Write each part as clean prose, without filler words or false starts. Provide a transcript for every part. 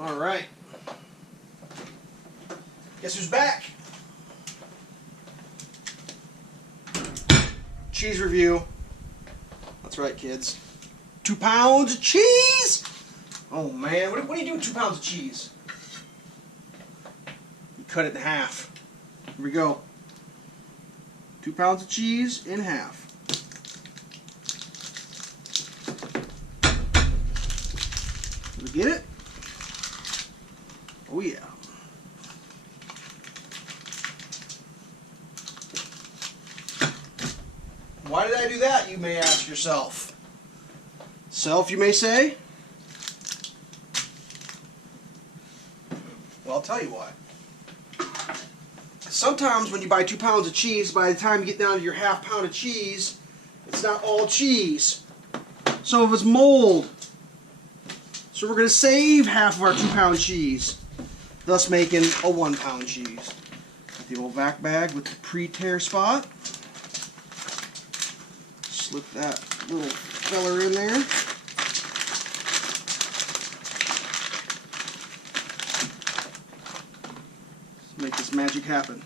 All right. Guess who's back? Cheese review. That's right, kids. 2 pounds of cheese. Oh man, what do you do with 2 pounds of cheese? You cut it in half. Here we go. 2 pounds of cheese in half. Did we get it? Oh yeah. Why did I do that, you may ask yourself? Self, you may say? Well, I'll tell you why. Sometimes when you buy 2 pounds of cheese, by the time you get down to your ½ pound of cheese, it's not all cheese. Some of it's mold. So we're going to save half of our 2 pound cheese, thus making a 1 pound cheese. Got the old vac bag with the pre-tear spot. Slip that little feller in there. Let's make this magic happen.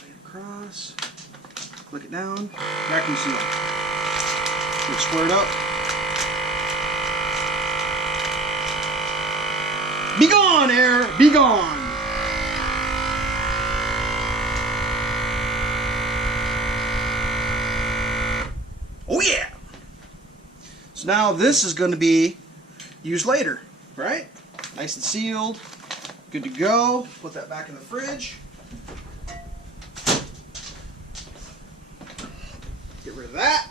Lay it across. Click it down. Vacuum seal. Get it squared up. Be gone, air! Be gone! Oh yeah! So now this is going to be used later, right? Nice and sealed, good to go. Put that back in the fridge. Get rid of that.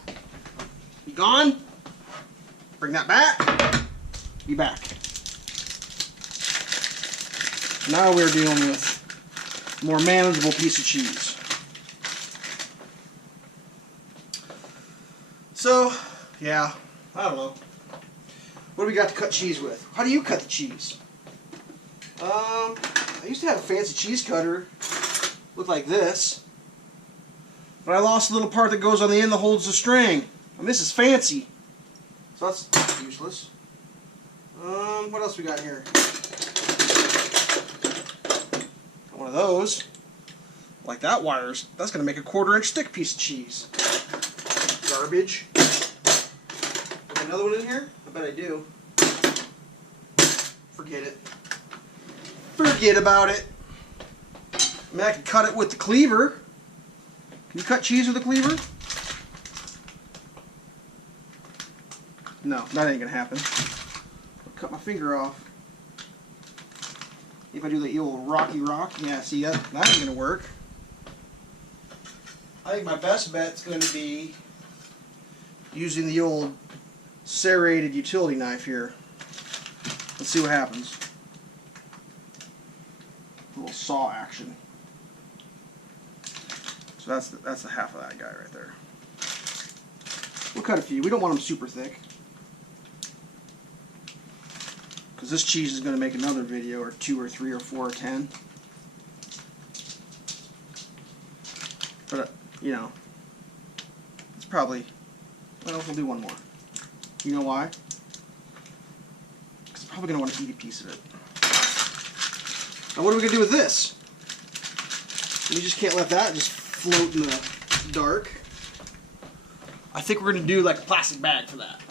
Be gone. Bring that back. Be back. Now we're dealing with a more manageable piece of cheese. So, yeah, I don't know. What do we got to cut cheese with? How do you cut the cheese? I used to have a fancy cheese cutter. Looked like this. But I lost the little part that goes on the end that holds the string. And this is fancy. So that's useless. What else we got here? Got one of those. Like that wires. That's going to make a 1/4 inch thick piece of cheese. Garbage. Another one in here? I bet I do. Forget it. Forget about it. I mean, I can cut it with the cleaver. Can you cut cheese with a cleaver? No, that ain't gonna happen. I'll cut my finger off. If I do the old rocky rock, yeah, see, that ain't gonna work. I think my best bet's gonna be using the old serrated utility knife here. Let's see what happens. A little saw action. So that's the half of that guy right there. We'll cut a few. We don't want them super thick, because this cheese is going to make another video, or 2 or 3 or 4 or 10. But you know, it's probably, well, we'll do one more. You know why? Because I'm probably going to want to eat a piece of it. Now what are we going to do with this? We just can't let that just float in the dark. I think we're going to do like a plastic bag for that.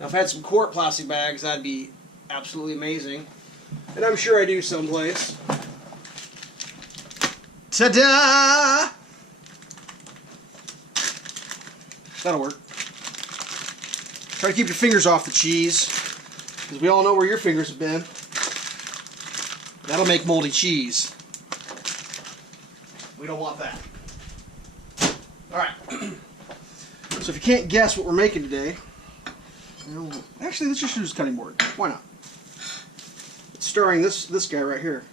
Now if I had some quart plastic bags, that'd be absolutely amazing. And I'm sure I do someplace. Ta-da! That'll work. Try to keep your fingers off the cheese, because we all know where your fingers have been. That'll make moldy cheese. We don't want that. Alright. So if you can't guess what we're making today, actually let's just use a cutting board. Why not? It's starring this guy right here.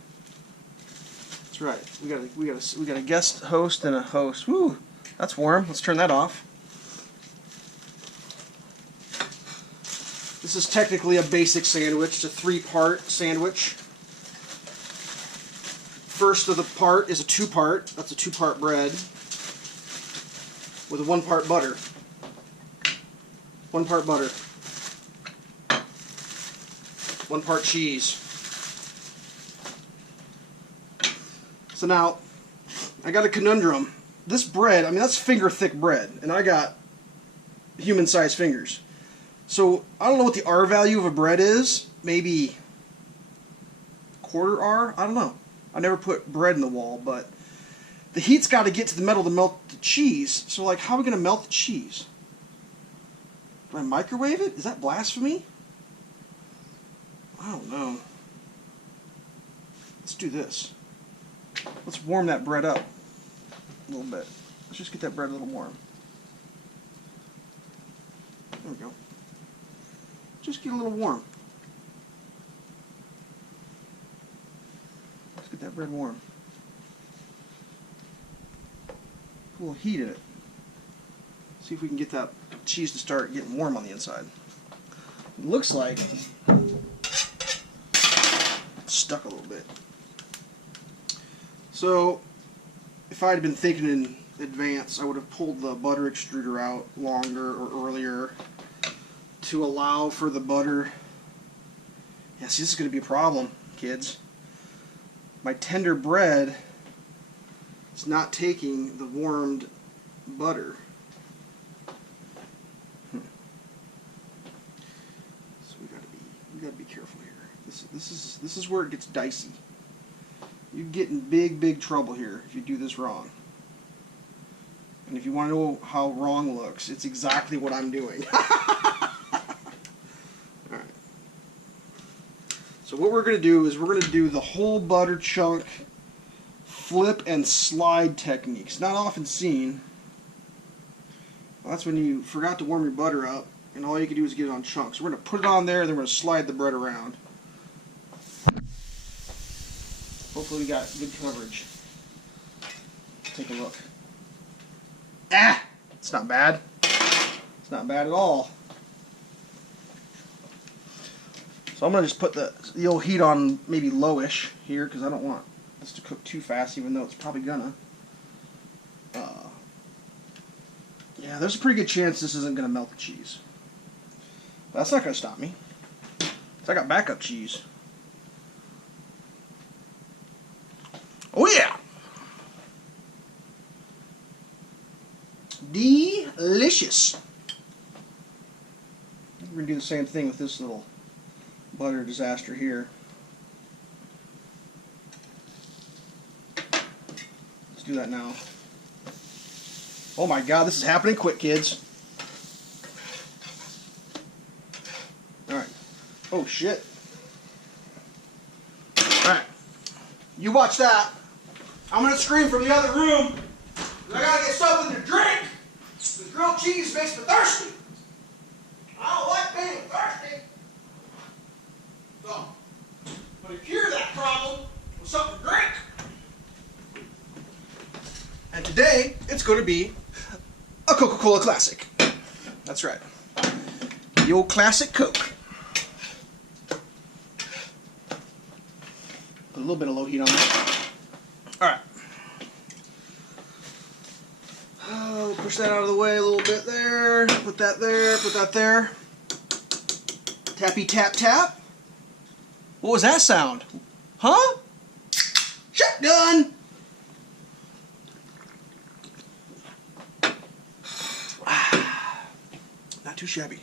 That's right. We got a guest host and a host. Woo! That's warm. Let's turn that off. This is technically a basic sandwich. It's a 3-part sandwich. First of the part is a 2-part. That's a 2-part bread with a 1-part butter. 1 part butter. 1 part cheese. So now, I got a conundrum. This bread, I mean, that's finger thick bread, and I got human-sized fingers. So I don't know what the R value of a bread is. Maybe quarter R? I don't know. I never put bread in the wall, but the heat's got to get to the metal to melt the cheese. So, like, how are we going to melt the cheese? Do I microwave it? Is that blasphemy? I don't know. Let's do this. Let's warm that bread up a little bit. Let's just get that bread a little warm. There we go. Just get a little warm. Let's get that bread warm. Put a little heat in it. See if we can get that cheese to start getting warm on the inside. It looks like it's stuck a little bit. So, if I had been thinking in advance, I would have pulled the butter extruder out longer or earlier to allow for the butter. Yeah, see, this is going to be a problem, kids. My tender bread is not taking the warmed butter. So we got to be careful here. This is where it gets dicey. You get in big trouble here if you do this wrong. And if you want to know how wrong looks, it's exactly what I'm doing. Alright. So what we're going to do is we're going to do the whole butter chunk flip and slide techniques. Not often seen. Well, that's when you forgot to warm your butter up and all you can do is get it on chunks. So we're going to put it on there and then we're going to slide the bread around. Hopefully we got good coverage. Take a look. Ah! It's not bad. It's not bad at all. So I'm going to just put the old heat on maybe lowish here because I don't want this to cook too fast, even though it's probably gonna. Yeah, there's a pretty good chance this isn't going to melt the cheese. But that's not going to stop me. So I got backup cheese. Oh yeah! Delicious! We're going to do the same thing with this little butter disaster here. Let's do that now. Oh my god, this is happening quick, kids. Alright. Oh shit. Alright. You watch that. I'm going to scream from the other room. I got to get something to drink. The grilled cheese makes me thirsty. I don't like being thirsty. So, I'm going to cure that problem with something to drink. And today, it's going to be a Coca-Cola Classic. That's right. The old classic Coke. Put a little bit of low heat on that. Alright. Oh, push that out of the way a little bit there. Put that there. Put that there. Tappy tap tap. What was that sound? Huh? Shotgun! Not too shabby.